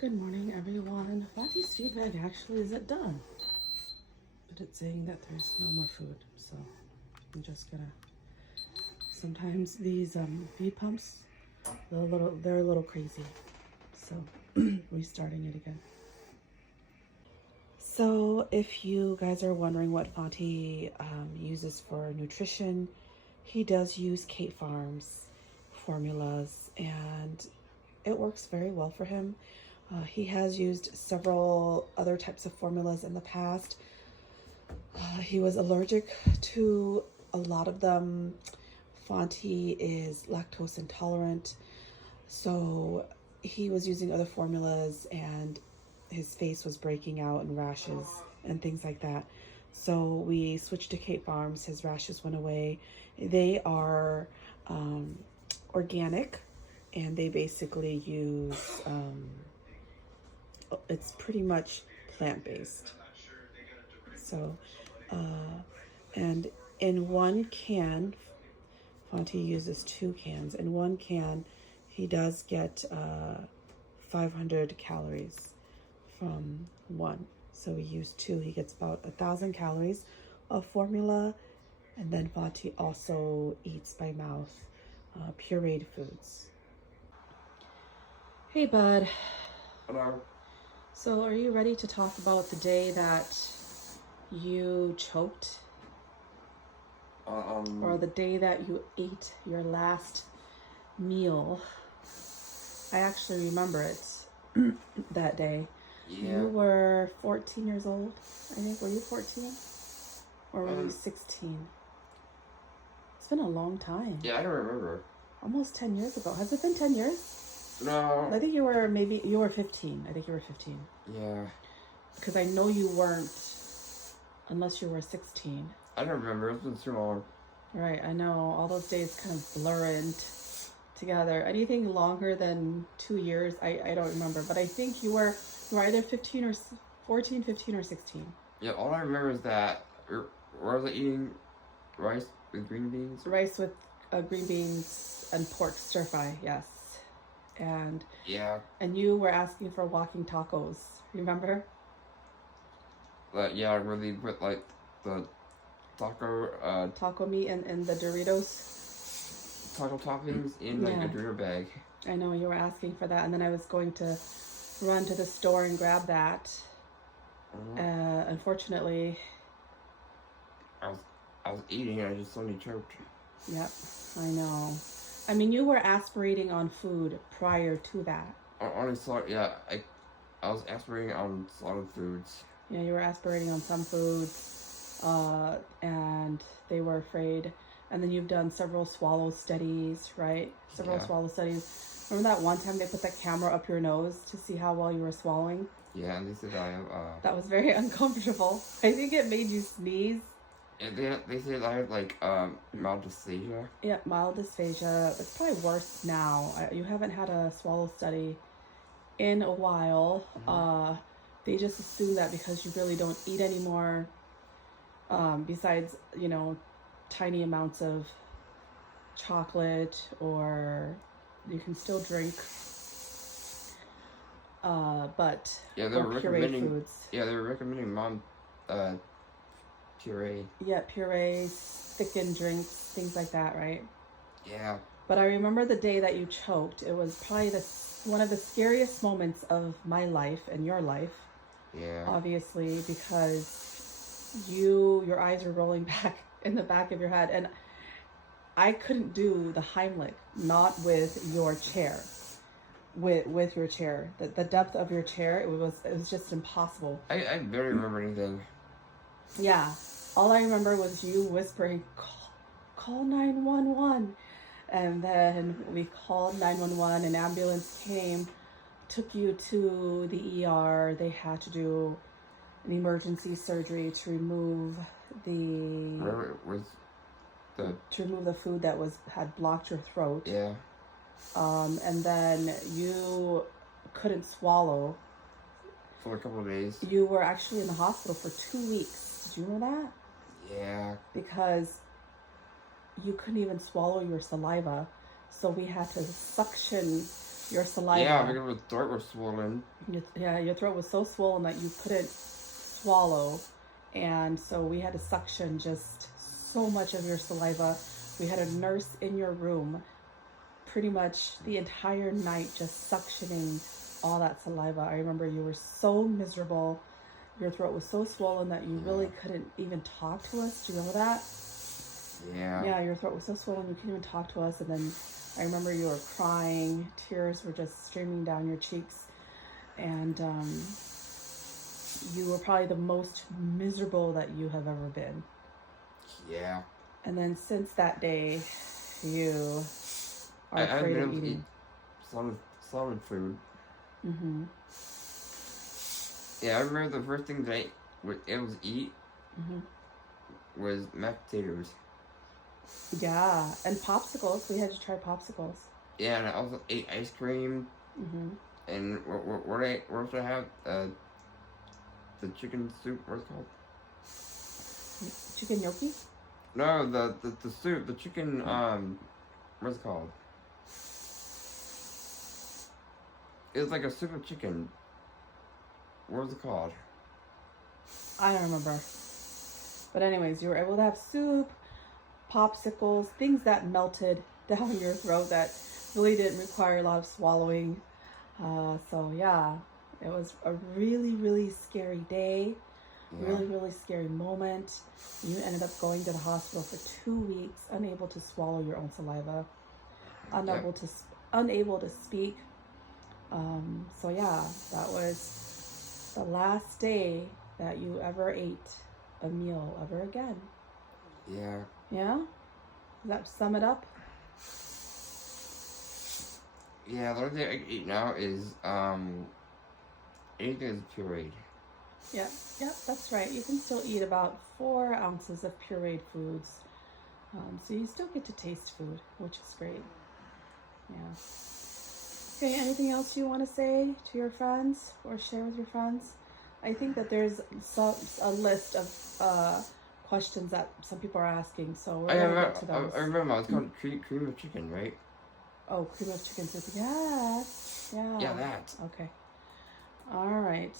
Good morning, everyone. Fonte's food bag actually isn't done, but it's saying that there's no more food, so I'm just gonna. Sometimes these feed pumps, they're a little crazy, so restarting it again. So if you guys are wondering what Fonte uses for nutrition, he does use Kate Farms formulas, and it works very well for him. He has used several other types of formulas in the past. He was allergic to a lot of them. Fonte is lactose intolerant, so he was using other formulas and his face was breaking out in rashes and things like that. So we switched to Kate Farms. His rashes went away. They are organic, and they basically use it's pretty much plant-based. So and in one can, Fonte uses 2 cans. In one can he does get 500 calories from one. So we use 2. He gets about 1,000 calories of formula. And then Fonte also eats by mouth pureed foods. Hey, bud. Hello. So are you ready to talk about the day that you choked? Or the day that you ate your last meal? I actually remember it that day. Yeah. You were 14 years old, I think. Were you 14? Or were you 16? It's been a long time. Yeah, I don't remember. Almost 10 years ago. Has it been 10 years? No. I think you were 15. I think you were 15. Yeah. Because I know you weren't unless you were 16. I don't remember. It's been too long. Right, I know. All those days kind of blur in together. Anything longer than 2 years, I don't remember. But I think you were either 15 or 14, 15 or 16. Yeah, all I remember is that was I eating rice with green beans? Rice with green beans and pork stir fry, yes. And yeah. And you were asking for walking tacos, remember? Yeah, where they put like the taco meat and the Doritos. Taco toppings in like a Dorito bag. I know, you were asking for that, and then I was going to run to the store and grab that. Unfortunately, I was eating and I just suddenly choked. Yep, I know. I mean, you were aspirating on food prior to that. Honestly, yeah, I was aspirating on solid foods. Yeah, you were aspirating on some foods, and they were afraid. And then you've done several swallow studies, right? Several swallow studies. Remember that one time they put the camera up your nose to see how well you were swallowing? Yeah, and they said I have that was very uncomfortable. I think it made you sneeze. Yeah, they said I had like mild dysphagia. Yeah, mild dysphagia. It's probably worse now. You haven't had a swallow study in a while. They just assume that because you really don't eat anymore, besides, tiny amounts of chocolate, or you can still drink. But yeah, they're recommending foods. Yeah, they're recommending mom puree. Yeah, purees, thickened drinks, things like that, right? Yeah. But I remember the day that you choked. It was probably one of the scariest moments of my life and your life. Yeah. Obviously, because your eyes were rolling back in the back of your head, and I couldn't do the Heimlich, not with your chair. With your chair, the depth of your chair, it was just impossible. I barely remember anything. Yeah, all I remember was you whispering, call 911, and then we called 911. An ambulance came, took you to the ER. They had to do an emergency surgery to remove the food that had blocked your throat. Yeah. And then you couldn't swallow for a couple of days. You were actually in the hospital for 2 weeks. Did you know that? Yeah. Because you couldn't even swallow your saliva, so we had to suction your saliva. Yeah, because my throat was swollen. Your throat was so swollen that you couldn't swallow. And so we had to suction just so much of your saliva. We had a nurse in your room pretty much the entire night just suctioning all that saliva. I remember you were so miserable. Your throat was so swollen that you really couldn't even talk to us. Do you remember that? Yeah. Yeah, your throat was so swollen you couldn't even talk to us. And then I remember you were crying. Tears were just streaming down your cheeks. And you were probably the most miserable that you have ever been. Yeah. And then since that day, you are I've afraid been of able to eat eating. solid food. Mm-hmm. Yeah, I remember the first thing that I was able to eat Mm-hmm. was mashed potatoes. Yeah, and popsicles. We had to try popsicles. Yeah, and I also ate ice cream. Mm-hmm. And what else did I have? The chicken soup. What's it called? Chicken gnocchi? No, the soup. The chicken. What's it called? It was like a soup of chicken. What was it called? I don't remember. But anyways, you were able to have soup, popsicles, things that melted down your throat that really didn't require a lot of swallowing. So yeah, it was a really, really scary day. Yeah. Really, really scary moment. You ended up going to the hospital for 2 weeks, unable to swallow your own saliva, unable to speak. So yeah, that was the last day that you ever ate a meal ever again. Yeah. Yeah? Does that sum it up? Yeah, the only thing I can eat now is anything that's pureed. Yep, that's right. You can still eat about 4 ounces of pureed foods. So you still get to taste food, which is great. Yeah. Okay, anything else you want to say to your friends or share with your friends? I think that there's a list of questions that some people are asking, so we're going to get to those. I remember, it's called cream of chicken, right? Oh, cream of chicken soup. Yes. Yeah. Yeah, that. Okay. All right.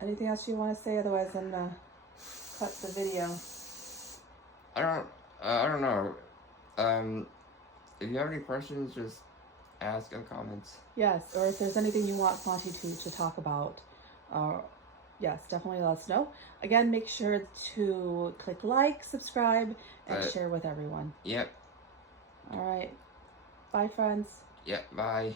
Anything else you want to say? Otherwise, I'm gonna cut the video. I don't know. If you have any questions, just ask in the comments. Yes, or if there's anything you want Fonte to talk about, yes, definitely let us know. Again, make sure to click like, subscribe, and share with everyone. Yep. All right. Bye, friends. Yep, bye.